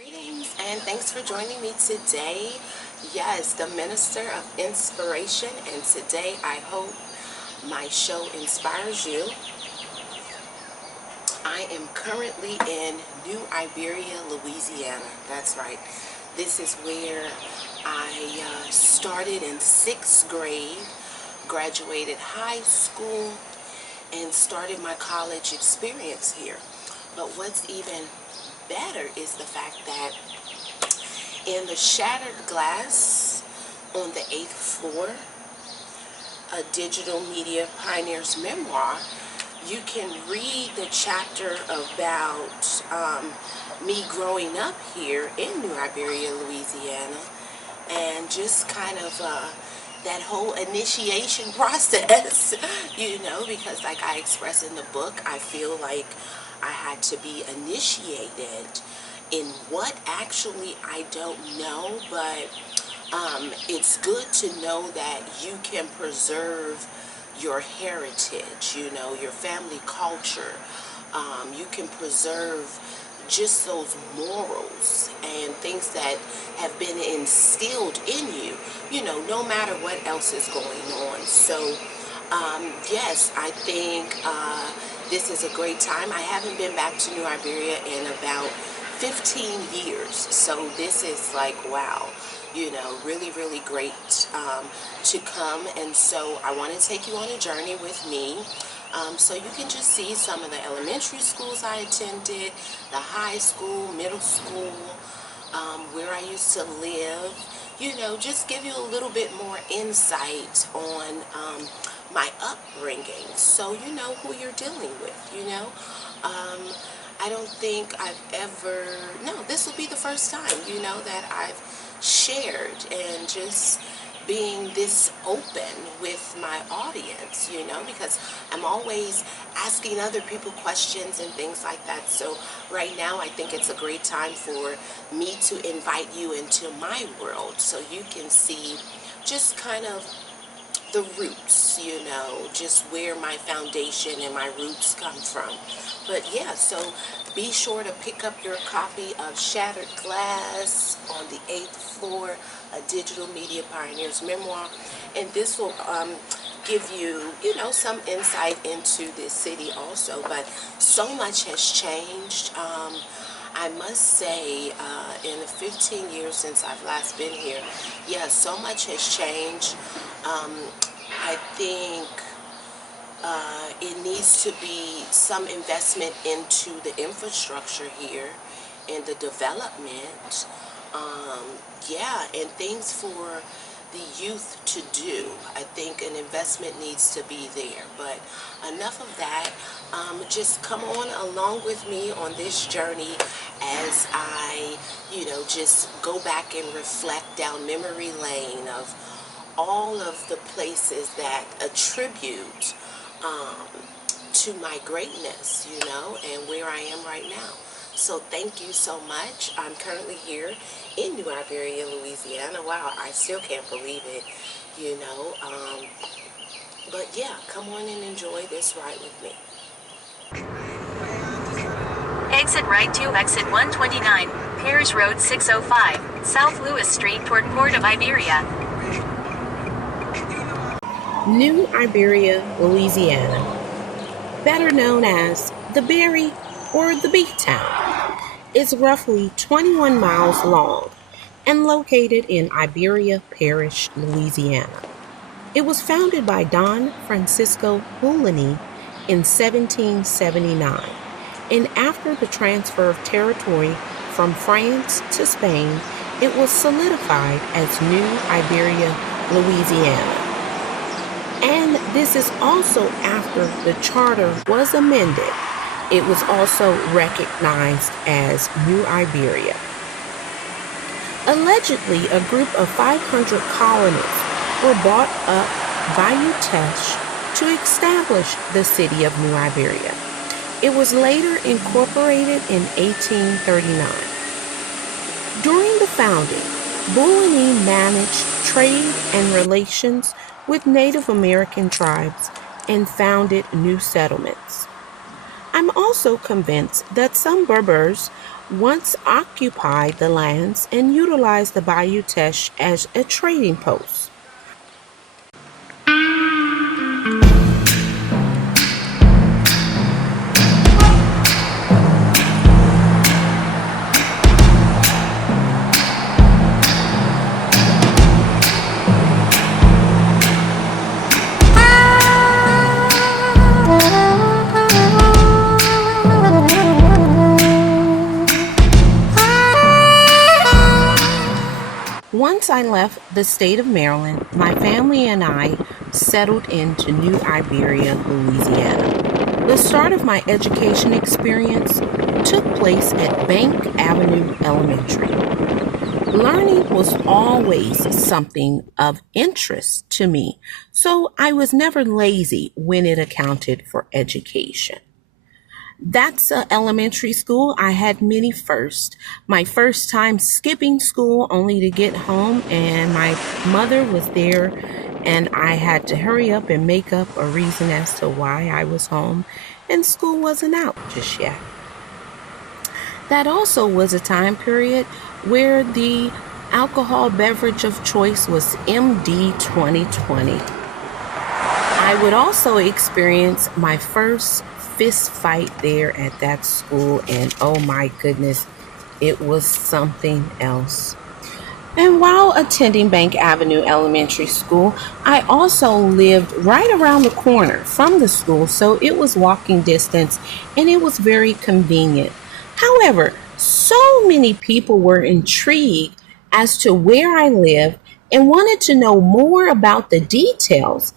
Greetings and thanks for joining me today. Yes, the Minister of Inspiration, and today I hope my show inspires you. I am currently in New Iberia, Louisiana. That's right. This is where I started in 6th grade, graduated high school, and started my college experience here. But what's even better is the fact that in the shattered glass on the 8th floor, a digital media pioneer's memoir, you can read the chapter about me growing up here in New Iberia, Louisiana, and just kind of that whole initiation process, because like I express in the book, I feel like I had to be initiated in what actually I don't know, but it's good to know that you can preserve your heritage, your family culture. You can preserve just those morals and things that have been instilled in you, no matter what else is going on. So, yes, I think this is a great time. I haven't been back to New Iberia in about 15 years. So this is like, wow, really, really great to come. And so I want to take you on a journey with me. So you can just see some of the elementary schools I attended, the high school, middle school, where I used to live, just give you a little bit more insight on my upbringing, so you know who you're dealing with, I don't think I've ever, no, this will be the first time, that I've shared and just being this open with my audience, because I'm always asking other people questions and things like that. So right now I think it's a great time for me to invite you into my world so you can see just kind of the roots, just where my foundation and my roots come from. But yeah, so be sure to pick up your copy of Shattered Glass on the 8th floor, a digital media pioneer's memoir. And this will give you, some insight into this city also. But so much has changed. I must say, in the 15 years since I've last been here, yeah, so much has changed. I think it needs to be some investment into the infrastructure here and the development. Yeah, and things for the youth to do. I think an investment needs to be there. But enough of that. Just come on along with me on this journey as I, just go back and reflect down memory lane of all of the places that attribute to my greatness, and where I am right now. So thank you so much. I'm currently here in New Iberia, Louisiana. Wow, I still can't believe it, but yeah, come on and enjoy this ride with me. Exit right to exit 129, Parish Road 605, South Louis Street toward Port of Iberia. New Iberia, Louisiana, better known as the Berry or the Beach Town, is roughly 21 miles long and located in Iberia Parish, Louisiana. It was founded by Don Francisco Bouligny in 1779, and after the transfer of territory from France to Spain, it was solidified as New Iberia, Louisiana. And this is also after the charter was amended. It was also recognized as New Iberia. Allegedly, a group of 500 colonists were brought up by Utesh to establish the city of New Iberia. It was later incorporated in 1839. During the founding, Bouligny managed trade and relations with Native American tribes and founded new settlements. I'm also convinced that some Berbers once occupied the lands and utilized the Bayou Teche as a trading post. Once I left the state of Maryland, my family and I settled into New Iberia, Louisiana. The start of my education experience took place at Bank Avenue Elementary. Learning was always something of interest to me, so I was never lazy when it accounted for education. That's elementary school. I had many firsts. My first time skipping school only to get home, and my mother was there, and I had to hurry up and make up a reason as to why I was home, and school wasn't out just yet. That also was a time period where the alcohol beverage of choice was MD 2020. I would also experience my first fist fight there at that school, and oh my goodness, it was something else. And while attending Bank Avenue Elementary School, I also lived right around the corner from the school, so it was walking distance and it was very convenient. However, so many people were intrigued as to where I lived and wanted to know more about the details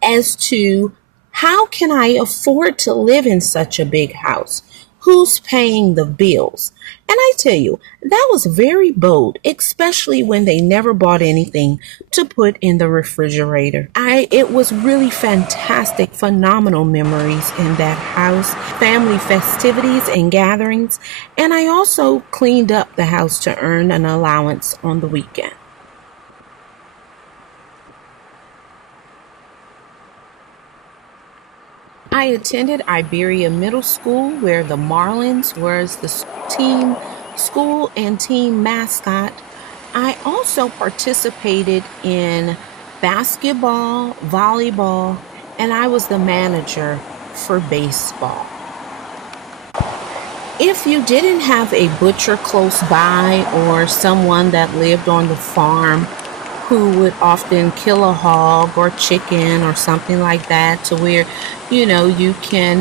as to how can I afford to live in such a big house? Who's paying the bills? And I tell you, that was very bold, especially when they never bought anything to put in the refrigerator. It was really fantastic, phenomenal memories in that house, family festivities and gatherings, and I also cleaned up the house to earn an allowance on the weekend. I attended Iberia Middle School, where the Marlins was the team school and team mascot. I also participated in basketball, volleyball, and I was the manager for baseball. If you didn't have a butcher close by or someone that lived on the farm who would often kill a hog or chicken or something like that, to where you can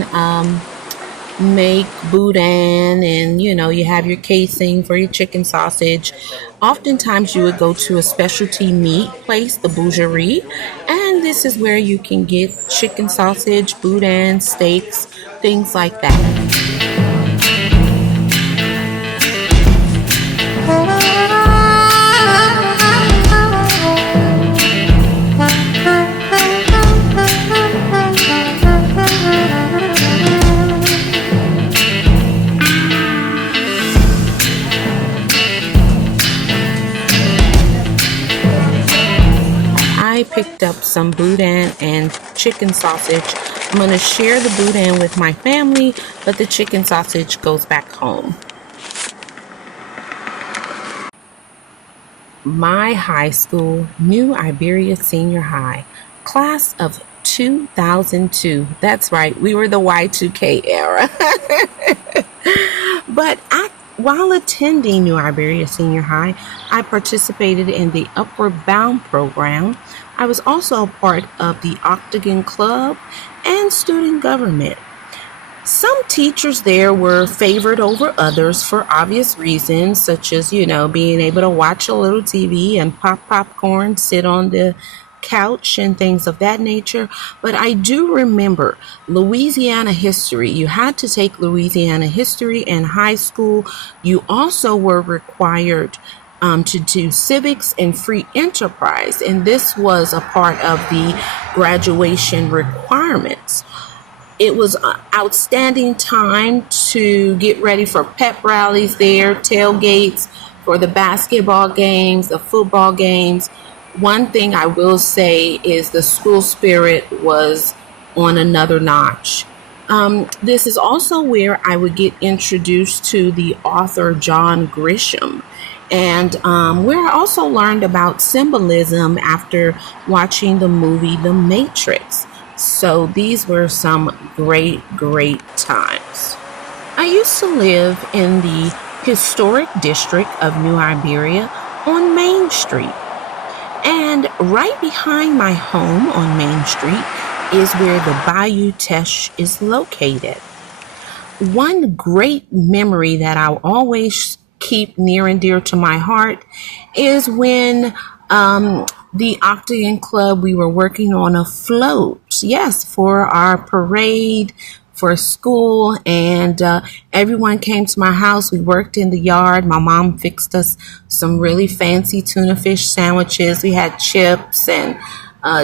make boudin, and you have your casing for your chicken sausage. Oftentimes you would go to a specialty meat place, the boucherie, and this is where you can get chicken sausage, boudin, steaks, things like that. I picked up some boudin and chicken sausage. I'm going to share the boudin with my family, but the chicken sausage goes back home. My high school, New Iberia Senior High, class of 2002. That's right, we were the Y2K era. But while attending New Iberia Senior High, I participated in the Upward Bound program. I was also a part of the Octagon Club and student government. Some teachers there were favored over others for obvious reasons, such as, being able to watch a little TV and pop popcorn, sit on the couch and things of that nature. But I do remember Louisiana history. You had to take Louisiana history in high school. You also were required to do civics and free enterprise, and this was a part of the graduation requirements. It was an outstanding time to get ready for pep rallies there, tailgates for the basketball games, the football games. One thing I will say is the school spirit was on another notch. This is also where I would get introduced to the author John Grisham, and where I also learned about symbolism after watching the movie The Matrix. So these were some great times. I used to live in the historic district of New Iberia on Main Street. And right behind my home on Main Street is where the Bayou Teche is located. One great memory that I'll always keep near and dear to my heart is when the Octagon Club, we were working on a float, yes, for our parade for school, and everyone came to my house. We worked in the yard. My mom fixed us some really fancy tuna fish sandwiches. We had chips and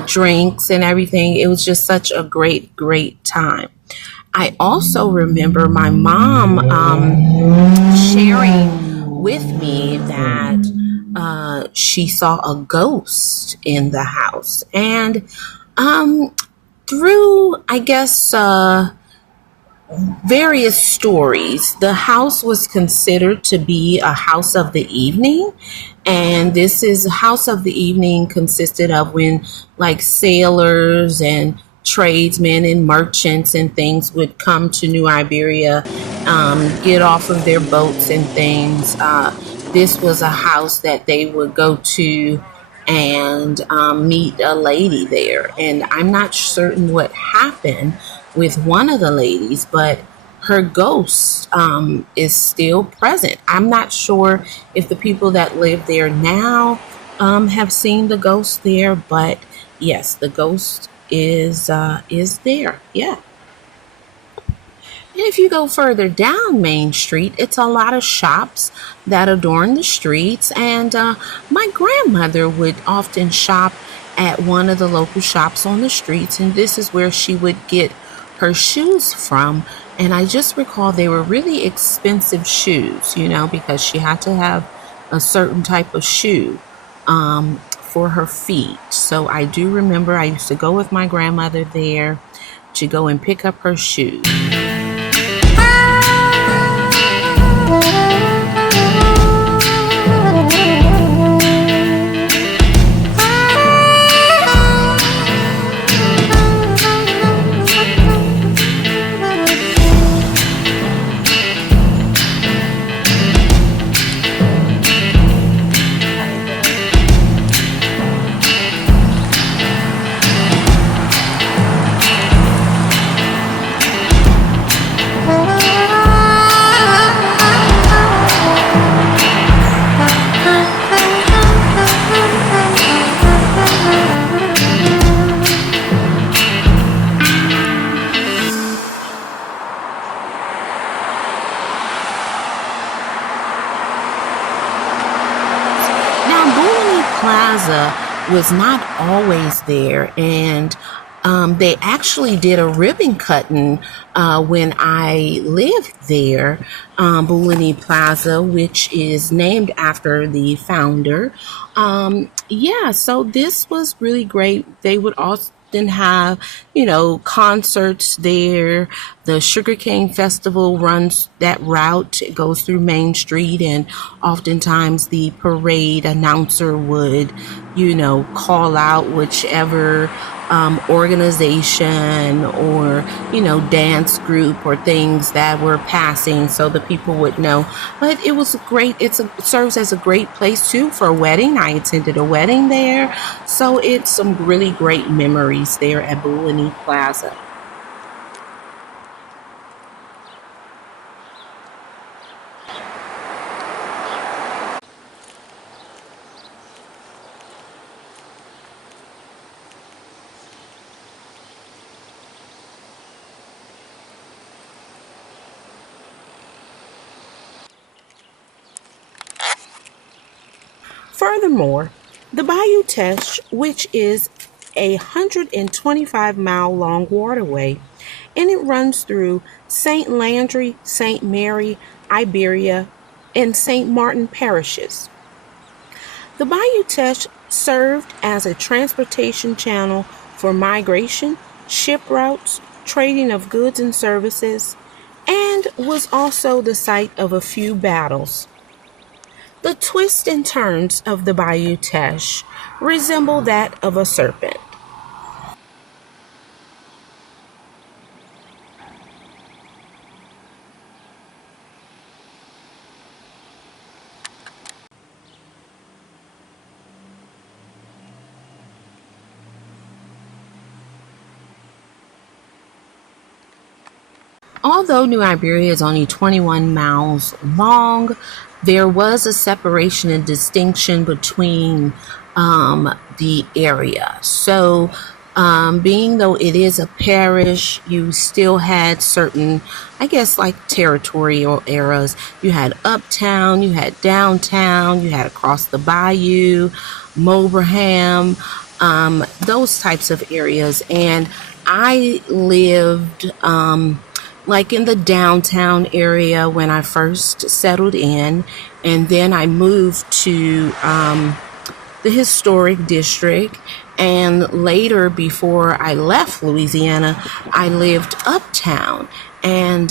drinks and everything. It was just such a great time. I also remember my mom sharing with me that she saw a ghost in the house. And through, I guess, various stories, the house was considered to be a house of the evening. And this is a house of the evening consisted of when like sailors and tradesmen and merchants and things would come to New Iberia, get off of their boats and things. This was a house that they would go to and meet a lady there. And I'm not certain what happened with one of the ladies, but her ghost is still present. I'm not sure if the people that live there now have seen the ghost there, but yes, the ghost is there. Yeah. And if you go further down Main Street, it's a lot of shops that adorn the streets. And my grandmother would often shop at one of the local shops on the streets. And this is where she would get her shoes from. And I just recall they were really expensive shoes, because she had to have a certain type of shoe for her feet. So I do remember I used to go with my grandmother there to go and pick up her shoes. Plaza was not always there, and they actually did a ribbon cutting when I lived there, Bulani Plaza, which is named after the founder. Yeah, so this was really great. They would often have, concerts there. The Sugarcane Festival runs that route. It goes through Main Street, and oftentimes the parade announcer would, call out whichever organization or, dance group or things that were passing so the people would know. But it was great. It serves as a great place too for a wedding. I attended a wedding there. So it's some really great memories there at Bulani Plaza. Furthermore, the Bayou Teche, which is a 125-mile long waterway, and it runs through St. Landry, St. Mary, Iberia, and St. Martin parishes. The Bayou Teche served as a transportation channel for migration, ship routes, trading of goods and services, and was also the site of a few battles. The twists and turns of the Bayou Teche resemble that of a serpent. Although New Iberia is only 21 miles long, there was a separation and distinction between the area. So, being though it is a parish, you still had certain, I guess, like territorial eras. You had uptown, you had downtown, you had across the bayou, Mobraham, those types of areas. And I lived like in the downtown area when I first settled in, and then I moved to the historic district. And later, before I left Louisiana, I lived uptown. And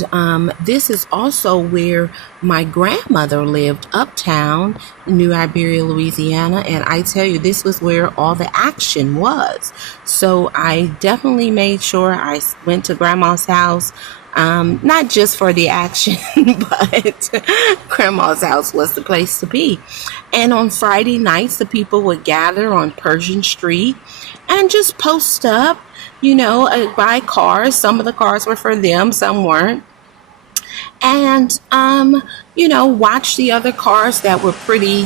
this is also where my grandmother lived, uptown, New Iberia, Louisiana. And I tell you, this was where all the action was. So I definitely made sure I went to grandma's house. Not just for the action, but grandma's house was the place to be. And on Friday nights, the people would gather on Persian Street and just post up, buy cars. Some of the cars were for them, some weren't. And watch the other cars that were pretty,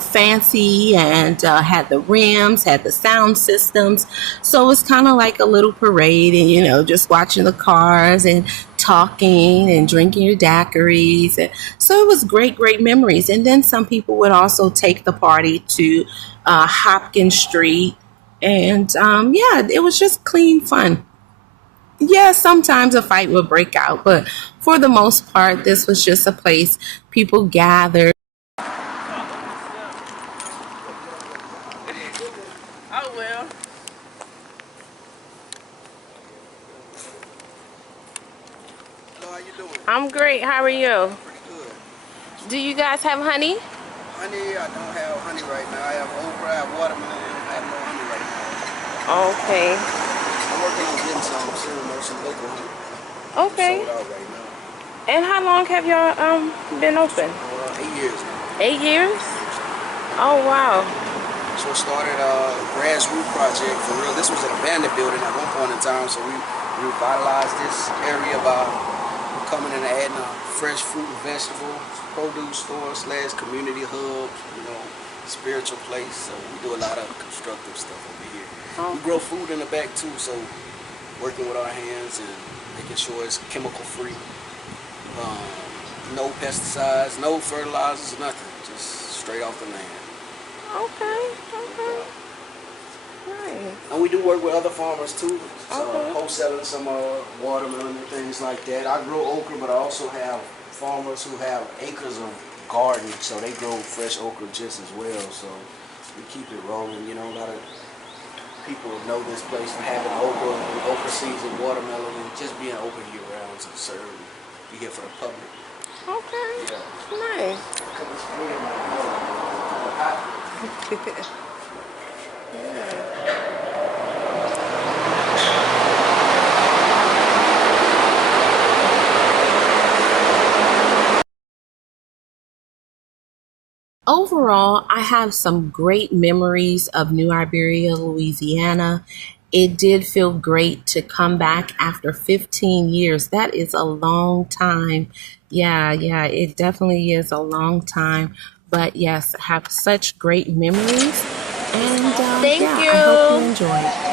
fancy, and had the rims, had the sound systems. So it was kind of like a little parade, and just watching the cars and talking and drinking your daiquiris. And so it was great memories. And then some people would also take the party to Hopkins Street, and it was just clean fun. Yeah, sometimes a fight would break out, but for the most part, this was just a place people gathered. Oh well. Hello, how you doing? I'm great. How are you? Pretty good. Do you guys have honey? Honey, I don't have honey right now. I have okra, I have watermelon. I have no honey right now. Okay. I'm working on getting some local honey. Okay. Sold out right now. And how long have y'all been open? 8 years now. 8 years? Oh wow. So it started a grassroots project for real. This was an abandoned building at one point in time, so we revitalized this area by coming and adding a fresh fruit and vegetable produce store / community hub, spiritual place. So we do a lot of constructive stuff over here. We grow food in the back too, so working with our hands and making sure it's chemical free. No pesticides, no fertilizers, nothing. Just straight off the land. Okay. Nice. And we do work with other farmers too, so Okay. wholesaling some watermelon and things like that. I grow okra, but I also have farmers who have acres of garden, so they grow fresh okra just as well. So we keep it rolling. A lot of people know this place for having okra seeds and watermelon, and just being open year round to serve and be here for the public. Okay. Yeah. Nice. Because it's free and hot. Overall, I have some great memories of New Iberia, Louisiana. It did feel great to come back after 15 years. That is a long time. Yeah, it definitely is a long time. But yes, I have such great memories. And Thank I hope you you. enjoy.